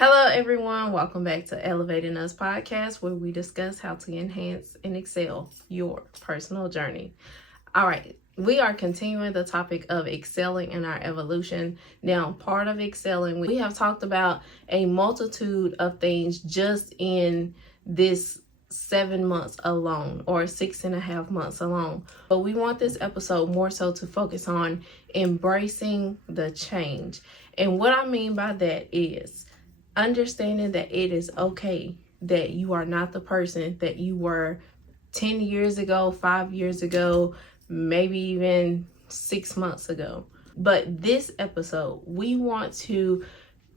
Hello, everyone. Welcome back to Elevating Us podcast, where we discuss how to enhance and excel your personal journey. All right, we are continuing the topic of excelling in our evolution. Now, part of excelling, we have talked about a multitude of things just in this 7 months alone, or 6.5 months alone. But we want this episode more so to focus on embracing the change. And what I mean by that is understanding that it is okay that you are not the person that you were 10 years ago, 5 years ago, maybe even 6 months ago. But this episode, we want to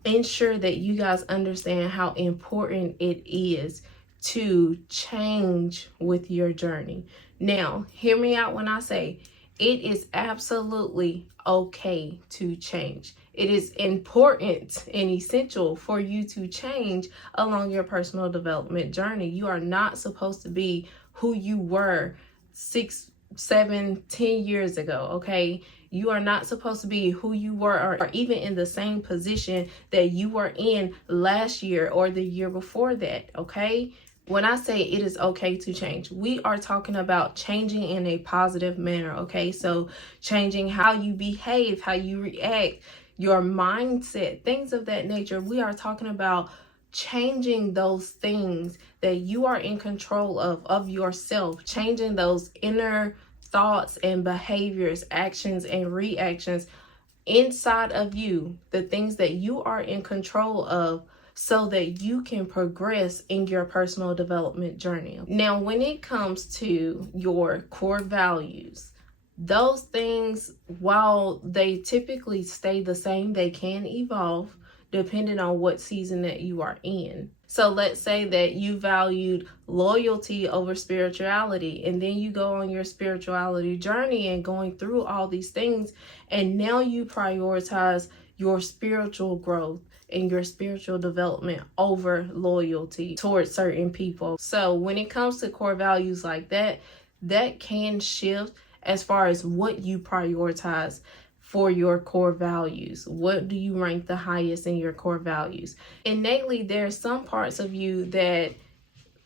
ensure that you guys understand how important it is to change with your journey. Now, hear me out when I say it is absolutely okay to change. It is important and essential for you to change along your personal development journey. You are not supposed to be who you were 6, 7, 10 years ago, okay? You are not supposed to be who you were or even in the same position that you were in last year or the year before that, okay? When I say it is okay to change, we are talking about changing in a positive manner, okay? So changing how you behave, how you react, your mindset, things of that nature. We are talking about changing those things that you are in control of yourself, changing those inner thoughts and behaviors, actions and reactions inside of you, the things that you are in control of, so that you can progress in your personal development journey. Now, when it comes to your core values, those things, while they typically stay the same, they can evolve depending on what season that you are in. So let's say that you valued loyalty over spirituality, and then you go on your spirituality journey and going through all these things, and now you prioritize your spiritual growth and your spiritual development over loyalty towards certain people. So when it comes to core values like that, that can shift as far as what you prioritize for your core values. What do you rank the highest in your core values? Innately, there are some parts of you that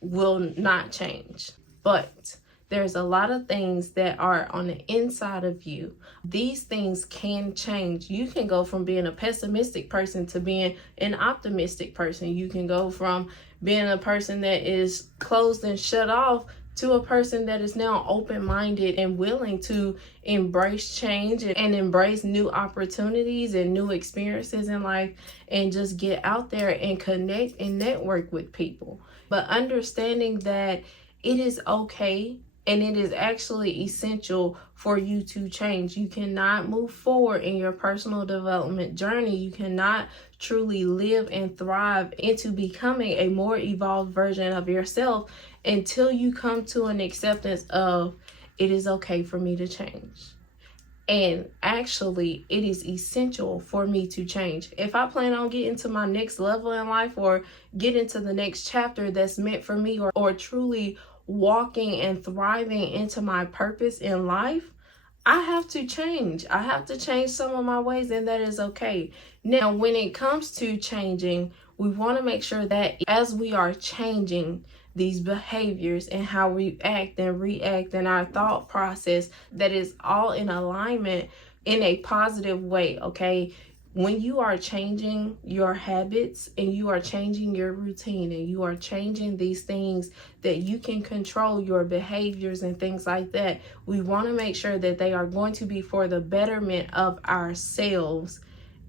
will not change, but there's a lot of things that are on the inside of you. These things can change. You can go from being a pessimistic person to being an optimistic person. You can go from being a person that is closed and shut off to a person that is now open-minded and willing to embrace change and embrace new opportunities and new experiences in life, and just get out there and connect and network with people. But understanding that it is okay and it is actually essential for you to change. You cannot move forward in your personal development journey. You cannot truly live and thrive into becoming a more evolved version of yourself until you come to an acceptance of it is okay for me to change. And actually, it is essential for me to change. If I plan on getting to my next level in life, or get into the next chapter that's meant for me, or truly walking and thriving into my purpose in life, I have to change. I have to change some of my ways, and that is okay. Now, when it comes to changing, we want to make sure that as we are changing these behaviors and how we act and react in our thought process, that is all in alignment in a positive way, okay? When you are changing your habits and you are changing your routine and you are changing these things that you can control, your behaviors and things like that, we want to make sure that they are going to be for the betterment of ourselves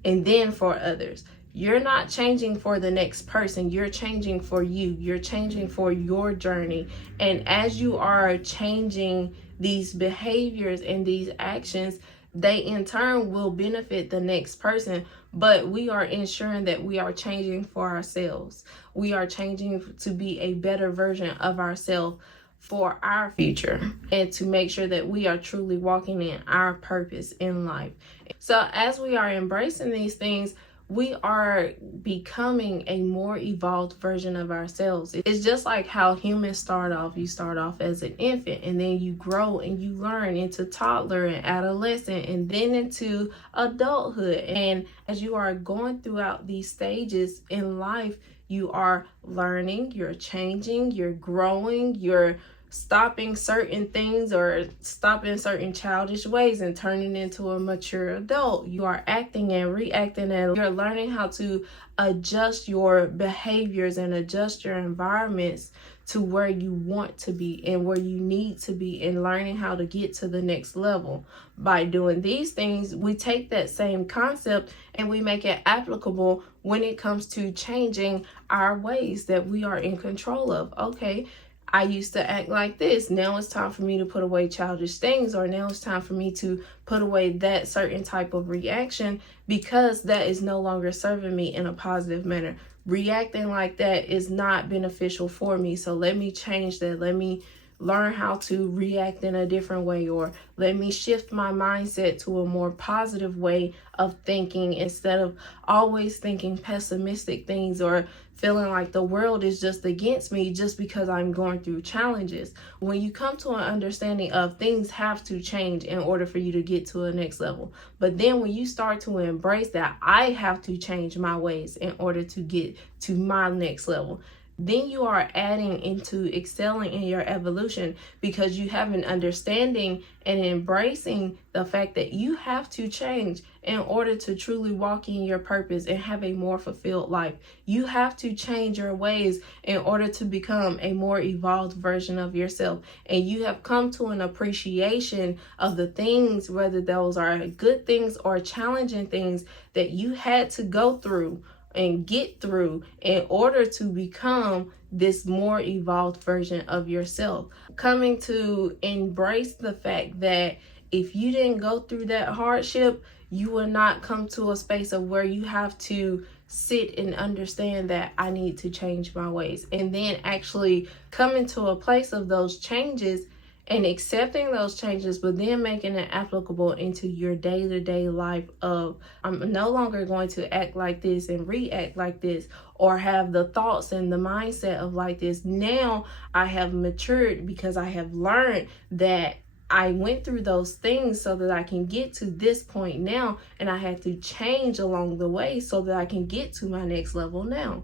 and then for others. You're not changing for the next person. You're changing for you. You're changing for your journey. And as you are changing these behaviors and these actions, they in turn will benefit the next person, but we are ensuring that we are changing for ourselves. We are changing to be a better version of ourselves for our future, and to make sure that we are truly walking in our purpose in life. So as we are embracing these things, we are becoming a more evolved version of ourselves. It's just like how humans start off. You start off as an infant, and then you grow and you learn into toddler and adolescent, and then into adulthood. And as you are going throughout these stages in life, you are learning, you're changing, you're growing, you're stopping certain things or stopping certain childish ways and turning into a mature adult. You are acting and reacting, and you're learning how to adjust your behaviors and adjust your environments to where you want to be and where you need to be, and learning how to get to the next level. By doing these things, we take that same concept and we make it applicable when it comes to changing our ways that we are in control of. Okay, I used to act like this. Now it's time for me to put away childish things, or now it's time for me to put away that certain type of reaction, because that is no longer serving me in a positive manner. Reacting like that is not beneficial for me. So let me change that. Let me learn how to react in a different way, or let me shift my mindset to a more positive way of thinking, instead of always thinking pessimistic things or feeling like the world is just against me just because I'm going through challenges. When you come to an understanding of things have to change in order for you to get to a next level, but then when you start to embrace that I have to change my ways in order to get to my next level, then you are adding into excelling in your evolution, because you have an understanding and embracing the fact that you have to change in order to truly walk in your purpose and have a more fulfilled life. You have to change your ways in order to become a more evolved version of yourself. And you have come to an appreciation of the things, whether those are good things or challenging things, that you had to go through and get through in order to become this more evolved version of yourself. Coming to embrace the fact that if you didn't go through that hardship, you will not come to a space of where you have to sit and understand that I need to change my ways, and then actually coming to a place of those changes and accepting those changes, but then making it applicable into your day-to-day life of, I'm no longer going to act like this and react like this, or have the thoughts and the mindset of like this. Now I have matured because I have learned that I went through those things so that I can get to this point now, and I had to change along the way so that I can get to my next level now.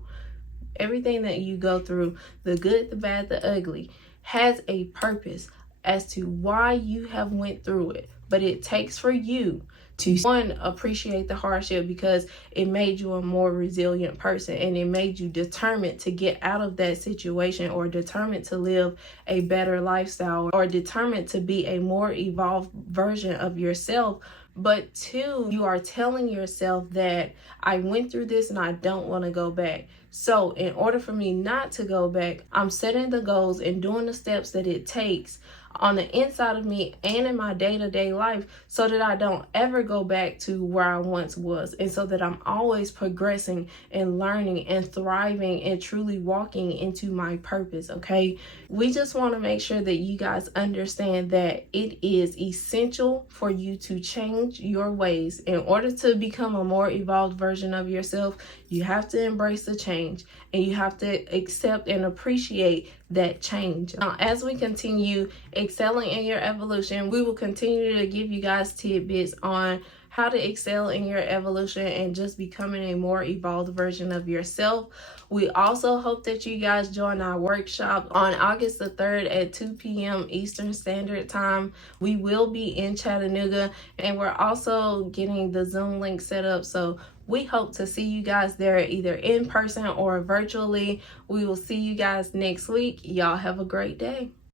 Everything that you go through, the good, the bad, the ugly, has a purpose as to why you have went through it. But it takes for you to, one, appreciate the hardship, because it made you a more resilient person, and it made you determined to get out of that situation, or determined to live a better lifestyle, or determined to be a more evolved version of yourself. But two, you are telling yourself that I went through this and I don't want to go back. So in order for me not to go back, I'm setting the goals and doing the steps that it takes on the inside of me and in my day-to-day life, so that I don't ever go back to where I once was, and so that I'm always progressing and learning and thriving and truly walking into my purpose. Okay, we just want to make sure that you guys understand that it is essential for you to change your ways. In order to become a more evolved version of yourself, you have to embrace the change, and you have to accept and appreciate that change. Now, as we continue excelling in your evolution, we will continue to give you guys tidbits on how to excel in your evolution and just becoming a more evolved version of yourself. We also hope that you guys join our workshop on August the 3rd at 2 p.m. Eastern Standard Time. We will be in Chattanooga, and we're also getting the Zoom link set up. So we hope to see you guys there, either in person or virtually. We will see you guys next week. Y'all have a great day.